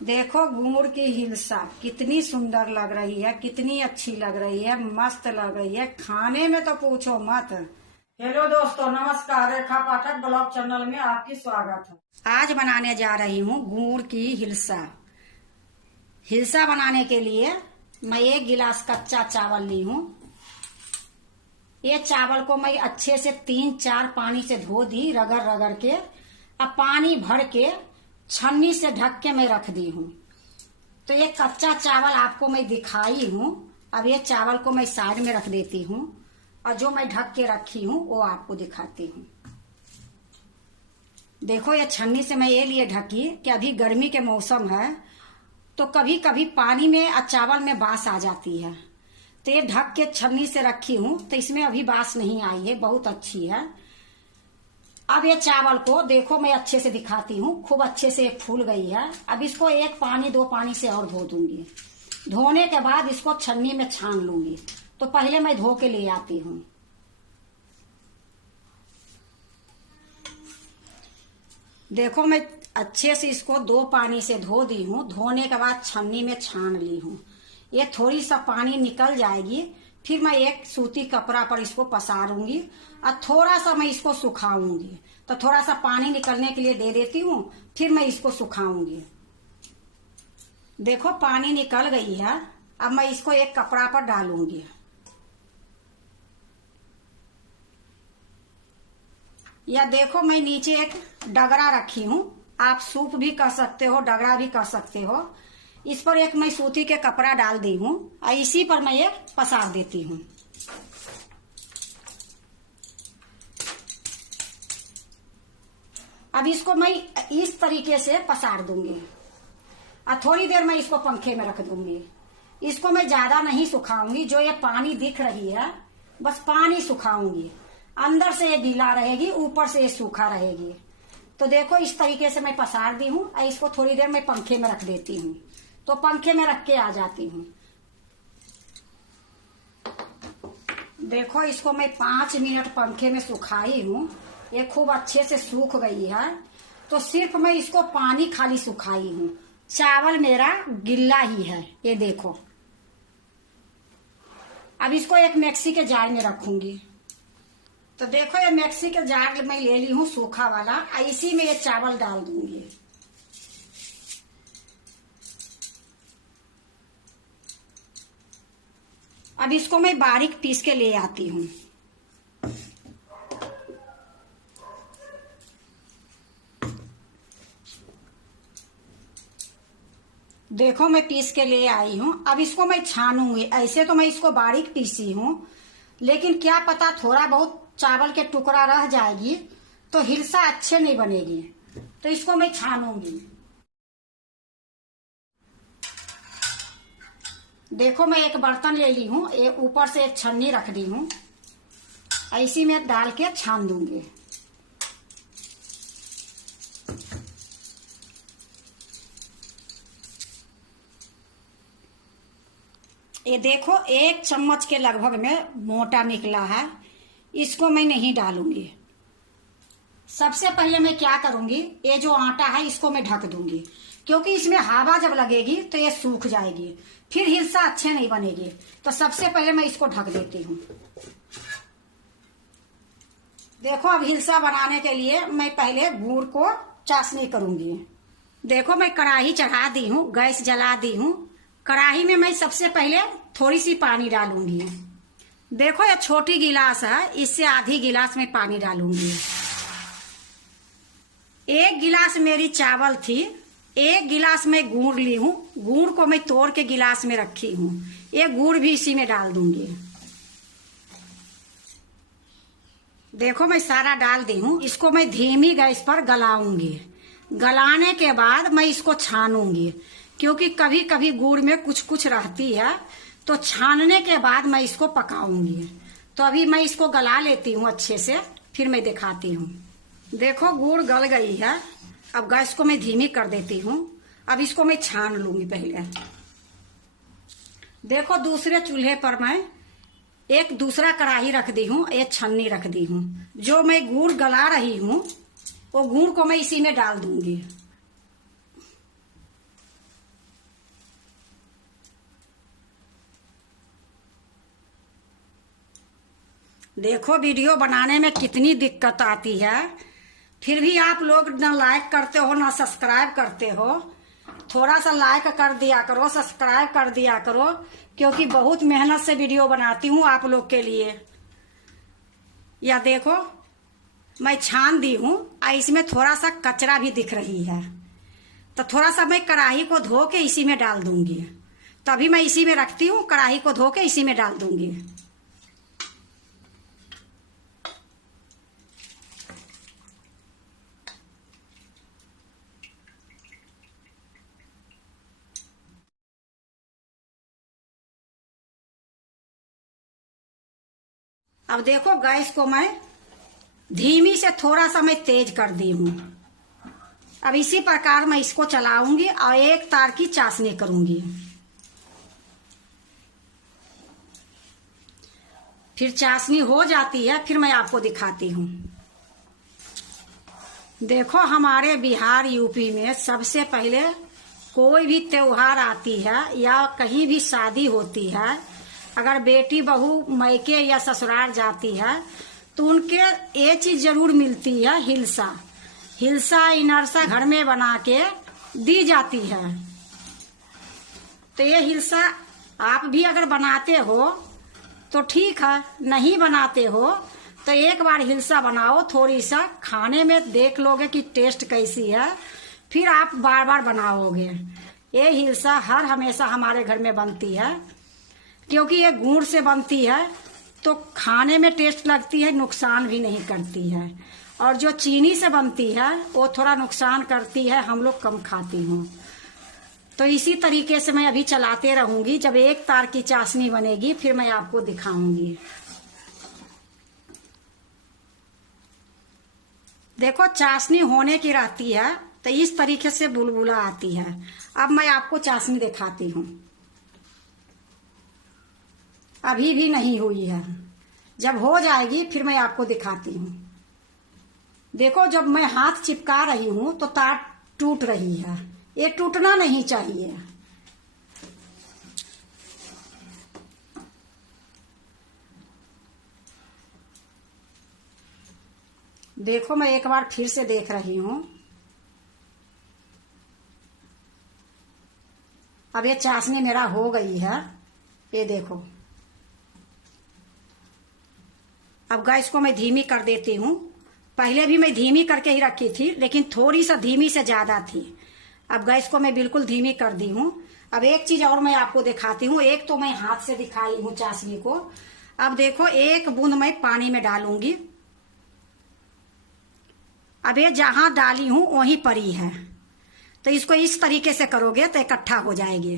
देखो गुड़ की हिलसा कितनी सुंदर लग रही है, कितनी अच्छी लग रही है, मस्त लग रही है। खाने में तो पूछो मत। हेलो दोस्तों, नमस्कार। रेखा पाठक ब्लॉग चैनल में आपकी स्वागत है। आज बनाने जा रही हूँ गुड़ की हिलसा। हिलसा बनाने के लिए मैं 1 गिलास कच्चा चावल ली हूँ। ये चावल को मैं अच्छे से 3-4 पानी से धो दी, रगड़ रगड़ के। अब पानी भर के छन्नी से ढक के मैं रख दी हूँ। तो ये कच्चा चावल आपको मैं दिखाई हूँ। अब ये चावल को मैं साइड में रख देती हूँ और जो मैं ढक के रखी हूँ वो आपको दिखाती हूँ। देखो ये छन्नी से मैं ये लिए ढकी कि अभी गर्मी के मौसम है तो कभी कभी पानी में और चावल में बास आ जाती है। तो ये ढक के छन्नी से रखी हूँ तो इसमें अभी बास नहीं आई है, बहुत अच्छी है। अब ये चावल को देखो मैं अच्छे से दिखाती हूँ, खूब अच्छे से फूल गई है। अब इसको 1 पानी 2 पानी से और धो दूंगी। धोने के बाद इसको छन्नी में छान लूंगी। तो पहले मैं धो के ले आती हूँ। देखो मैं अच्छे से इसको 2 पानी से धो दी हूँ। धोने के बाद छन्नी में छान ली हूँ। ये थोड़ी सा पानी निकल जाएगी, फिर मैं एक सूती कपड़ा पर इसको पसारूंगी और थोड़ा सा मैं इसको सुखाऊंगी। तो थोड़ा सा पानी निकलने के लिए दे देती हूँ, फिर मैं इसको सुखाऊंगी। देखो पानी निकल गई है। अब मैं इसको एक कपड़ा पर डालूंगी। या देखो मैं नीचे एक डगरा रखी हूँ। आप सूप भी कर सकते हो, डगरा भी कर सकते हो। इस पर एक मैं सूती के कपड़ा डाल दी हूँ और इसी पर मैं ये पसार देती हूँ। अब इसको मैं इस तरीके से पसार दूंगी और थोड़ी देर मैं इसको पंखे में रख दूंगी। इसको मैं ज्यादा नहीं सुखाऊंगी। जो ये पानी दिख रही है बस पानी सुखाऊंगी। अंदर से ये गीला रहेगी, ऊपर से ये सूखा रहेगी। तो देखो इस तरीके से मैं पसार दी हूँ और इसको थोड़ी देर मैं पंखे में रख देती हूँ। तो पंखे में रख के आ जाती हूँ। देखो इसको मैं 5 मिनट पंखे में सुखाई हूँ। ये खूब अच्छे से सूख गई है। तो सिर्फ मैं इसको पानी खाली सुखाई हूँ, चावल मेरा गिल्ला ही है। ये देखो अब इसको एक मिक्सी के जार में रखूंगी। तो देखो ये मिक्सी के जार मैं ले ली हूँ सूखा वाला। इसी में ये चावल डाल दूंगी। अब इसको मैं बारीक पीस के ले आती हूँ। देखो मैं पीस के ले आई हूँ। अब इसको मैं छानूंगी। ऐसे तो मैं इसको बारीक पीसी हूँ, लेकिन क्या पता थोड़ा बहुत चावल के टुकड़ा रह जाएगी तो हिलसा अच्छे नहीं बनेगी। तो इसको मैं छानूंगी। देखो मैं एक बर्तन ले ली हूँ, एक ऊपर से एक छन्नी रख दी हूँ। ऐसी में डाल के छान दूंगी। ये देखो 1 चम्मच के लगभग में मोटा निकला है। इसको मैं नहीं डालूंगी। सबसे पहले मैं क्या करूंगी, ये जो आटा है इसको मैं ढक दूंगी, क्योंकि इसमें हवा जब लगेगी तो ये सूख जाएगी, फिर हिलसा अच्छे नहीं बनेगी। तो सबसे पहले मैं इसको ढक देती हूँ। देखो अब हिलसा बनाने के लिए मैं पहले गुड़ को चाशनी करूंगी। देखो मैं कढ़ाई चढ़ा दी हूँ, गैस जला दी हूँ। कढ़ाई में मैं सबसे पहले थोड़ी सी पानी डालूंगी। देखो ये छोटी गिलास है, इससे आधी गिलास में पानी डालूंगी। 1 गिलास मेरी चावल थी, 1 गिलास मैं गुड़ ली हूँ। गुड़ को मैं तोड़ के गिलास में रखी हूँ। ये गुड़ भी इसी में डाल दूंगी। देखो मैं सारा डाल दी हूँ। इसको मैं धीमी गैस पर गलाऊंगी। गलाने के बाद मैं इसको छानूंगी, क्योंकि कभी कभी गुड़ में कुछ कुछ रहती है। तो छानने के बाद मैं इसको पकाऊंगी। तो अभी मैं इसको गला लेती हूँ अच्छे से, फिर मैं दिखाती हूँ। देखो गुड़ गल गई है। अब गैस को मैं धीमी कर देती हूँ। अब इसको मैं छान लूंगी पहले। देखो दूसरे चूल्हे पर मैं एक दूसरा कढ़ाई रख दी हूँ, एक छन्नी रख दी हूँ। जो मैं गुड़ गला रही हूँ वो गुड़ को मैं इसी में डाल दूंगी। देखो वीडियो बनाने में कितनी दिक्कत आती है, फिर भी आप लोग ना लाइक करते हो ना सब्सक्राइब करते हो। थोड़ा सा लाइक कर दिया करो, सब्सक्राइब कर दिया करो, क्योंकि बहुत मेहनत से वीडियो बनाती हूँ आप लोग के लिए। या देखो मैं छान दी हूँ, इसमें थोड़ा सा कचरा भी दिख रही है, तो थोड़ा सा मैं कढ़ाई को धो के इसी में डाल दूंगी। तभी मैं इसी में रखती हूँ, कढ़ाई को धो के इसी में डाल दूंगी। अब देखो गैस को मैं धीमी से थोड़ा सा मैं तेज कर दी हूँ। अब इसी प्रकार मैं इसको चलाऊंगी और एक तार की चाशनी करूंगी। फिर चाशनी हो जाती है, फिर मैं आपको दिखाती हूँ। देखो हमारे बिहार यूपी में सबसे पहले कोई भी त्योहार आती है या कहीं भी शादी होती है, अगर बेटी बहू मैके या ससुराल जाती है तो उनके ये चीज जरूर मिलती है, हिलसा। हिलसा इनरसा घर में बना के दी जाती है। तो ये हिलसा आप भी अगर बनाते हो तो ठीक है, नहीं बनाते हो तो एक बार हिलसा बनाओ, थोड़ी सा खाने में देख लोगे कि टेस्ट कैसी है, फिर आप बार बार बनाओगे। ये हिलसा हर हमेशा हमारे घर में बनती है, क्योंकि ये गुड़ से बनती है तो खाने में टेस्ट लगती है, नुकसान भी नहीं करती है। और जो चीनी से बनती है वो थोड़ा नुकसान करती है, हम लोग कम खाती हूँ। तो इसी तरीके से मैं अभी चलाते रहूंगी। जब एक तार की चाशनी बनेगी फिर मैं आपको दिखाऊंगी। देखो चाशनी होने की रहती है तो इस तरीके से बुलबुला आती है। अब मैं आपको चाशनी दिखाती हूँ। अभी भी नहीं हुई है, जब हो जाएगी फिर मैं आपको दिखाती हूँ। देखो जब मैं हाथ चिपका रही हूं तो तार टूट रही है, ये टूटना नहीं चाहिए। देखो मैं एक बार फिर से देख रही हूं। अब ये चाशनी मेरा हो गई है, ये देखो। अब गैस को मैं धीमी कर देती हूँ। पहले भी मैं धीमी करके ही रखी थी, लेकिन थोड़ी सा धीमी से ज्यादा थी। अब गैस को मैं बिल्कुल धीमी कर दी हूँ। अब एक चीज और मैं आपको दिखाती हूँ। एक तो मैं हाथ से दिखाई हूँ चाशनी को। अब देखो एक बूंद मैं पानी में डालूंगी। अब ये जहां डाली हूं वहीं पड़ी है, तो इसको इस तरीके से करोगे तो इकट्ठा हो जाएगी।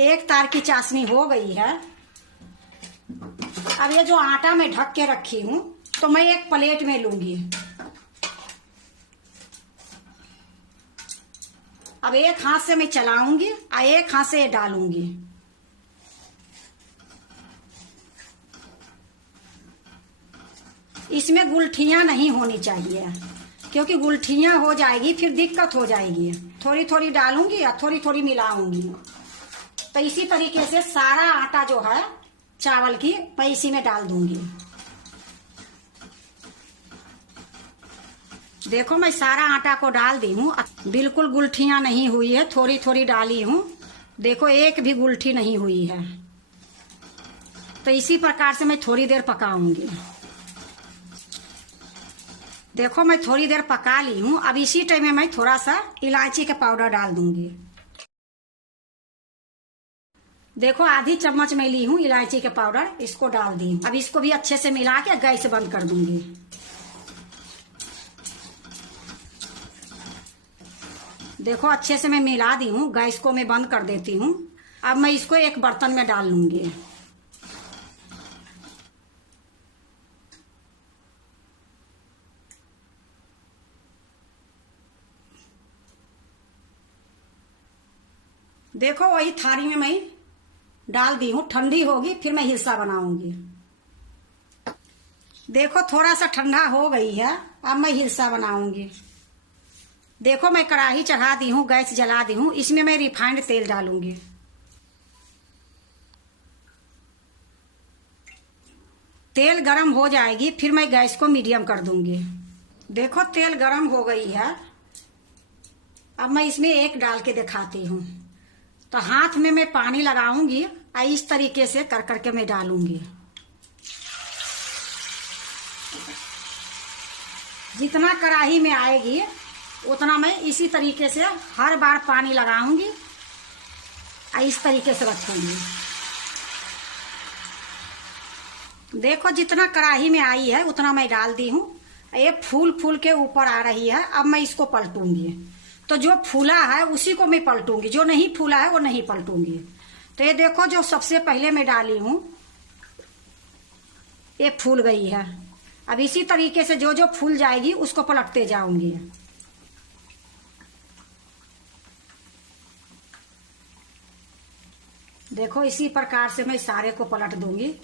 एक तार की चाशनी हो गई है। अब ये जो आटा मैं ढक के रखी हूं तो मैं एक प्लेट में लूंगी। अब एक हाथ से मैं चलाऊंगी और एक हाथ से ये डालूंगी। इसमें गुलठियां नहीं होनी चाहिए, क्योंकि गुलठियां हो जाएगी फिर दिक्कत हो जाएगी। थोड़ी थोड़ी डालूंगी या थोड़ी थोड़ी मिलाऊंगी। तो इसी तरीके से सारा आटा जो है चावल की मैं इसी में डाल दूंगी। देखो मैं सारा आटा को डाल दी हूँ। बिल्कुल गुलठियां नहीं हुई है, थोड़ी थोड़ी डाली हूँ। देखो एक भी गुलठी नहीं हुई है। तो इसी प्रकार से मैं थोड़ी देर पकाऊंगी। देखो मैं थोड़ी देर पका ली हूँ। अब इसी टाइम में मैं थोड़ा सा इलायची का पाउडर डाल दूंगी। देखो आधी चम्मच मैं ली हूँ इलायची का पाउडर, इसको डाल दी। अब इसको भी अच्छे से मिला के गैस बंद कर दूंगी। देखो अच्छे से मैं मिला दी हूँ, गैस को मैं बंद कर देती हूँ। अब मैं इसको एक बर्तन में डाल लूंगी। देखो वही थाली में मैं डाल दी हूँ। ठंडी होगी फिर मैं हिस्सा बनाऊंगी। देखो थोड़ा सा ठंडा हो गई है, अब मैं हिस्सा बनाऊंगी। देखो मैं कढ़ाई चढ़ा दी हूँ, गैस जला दी हूँ। इसमें मैं रिफाइंड तेल डालूंगी। तेल गरम हो जाएगी फिर मैं गैस को मीडियम कर दूंगी। देखो तेल गरम हो गई है। अब मैं इसमें एक डाल के दिखाती हूँ। तो हाथ में मैं पानी लगाऊंगी और इस तरीके से कर करके मैं डालूंगी। जितना कढ़ाई में आएगी उतना मैं इसी तरीके से हर बार पानी लगाऊंगी और इस तरीके से रखूंगी। देखो जितना कढ़ाई में आई है उतना मैं डाल दी हूँ। ये फूल फूल के ऊपर आ रही है। अब मैं इसको पलटूंगी। तो जो फूला है उसी को मैं पलटूंगी, जो नहीं फूला है वो नहीं पलटूंगी। तो ये देखो जो सबसे पहले मैं डाली हूँ ये फूल गई है। अब इसी तरीके से जो जो फूल जाएगी उसको पलटते जाऊंगी। देखो इसी प्रकार से मैं सारे को पलट दूंगी।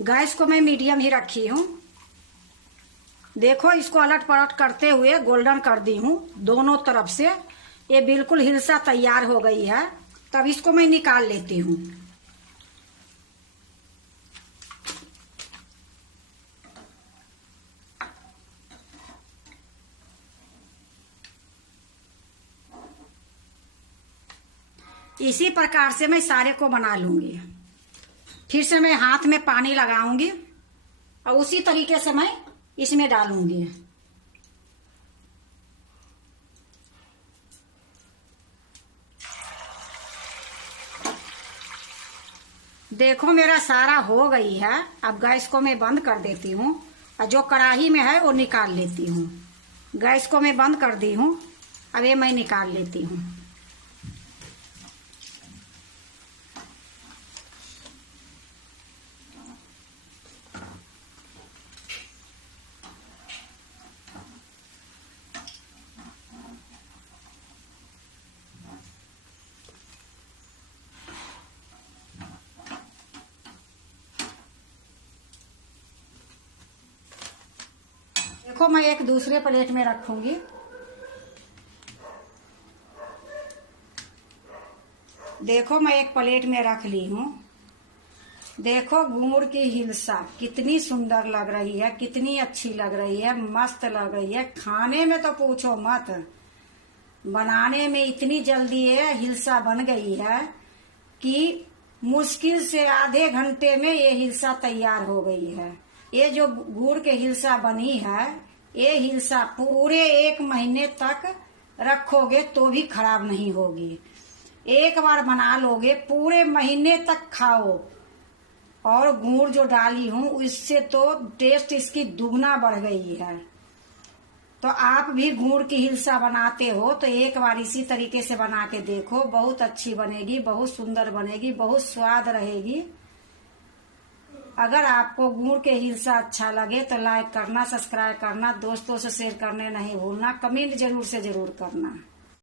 गैस को मैं मीडियम ही रखी हूँ। देखो इसको अलट पलट करते हुए गोल्डन कर दी हूँ दोनों तरफ से। ये बिल्कुल हिलसा तैयार हो गई है। तब इसको मैं निकाल लेती हूँ। इसी प्रकार से मैं सारे को बना लूंगी। फिर से मैं हाथ में पानी लगाऊंगी और उसी तरीके से मैं इसमें डालूंगी। देखो मेरा सारा हो गई है। अब गैस को मैं बंद कर देती हूँ और जो कढ़ाई में है वो निकाल लेती हूँ। गैस को मैं बंद कर दी हूँ। अब ये मैं निकाल लेती हूँ। देखो मैं एक दूसरे प्लेट में रखूंगी। देखो मैं एक प्लेट में रख ली हूँ। देखो गुड़ की हिलसा कितनी सुंदर लग रही है, कितनी अच्छी लग रही है, मस्त लग रही है। खाने में तो पूछो मत, बनाने में इतनी जल्दी ये हिलसा बन गई है कि मुश्किल से आधे घंटे में ये हिलसा तैयार हो गई है। ये जो गुड़ के हिलसा बनी है ये हिलसा पूरे 1 महीने तक रखोगे तो भी खराब नहीं होगी। एक बार बना लोगे पूरे महीने तक खाओ। और गुड़ जो डाली हूँ उससे तो टेस्ट इसकी दुगना बढ़ गई है। तो आप भी गुड़ की हिलसा बनाते हो तो एक बार इसी तरीके से बना के देखो। बहुत अच्छी बनेगी, बहुत सुंदर बनेगी, बहुत स्वाद रहेगी। अगर आपको गुड़ के हिलसा अच्छा लगे तो लाइक करना, सब्सक्राइब करना, दोस्तों से शेयर करने नहीं भूलना, कमेंट जरूर से जरूर करना।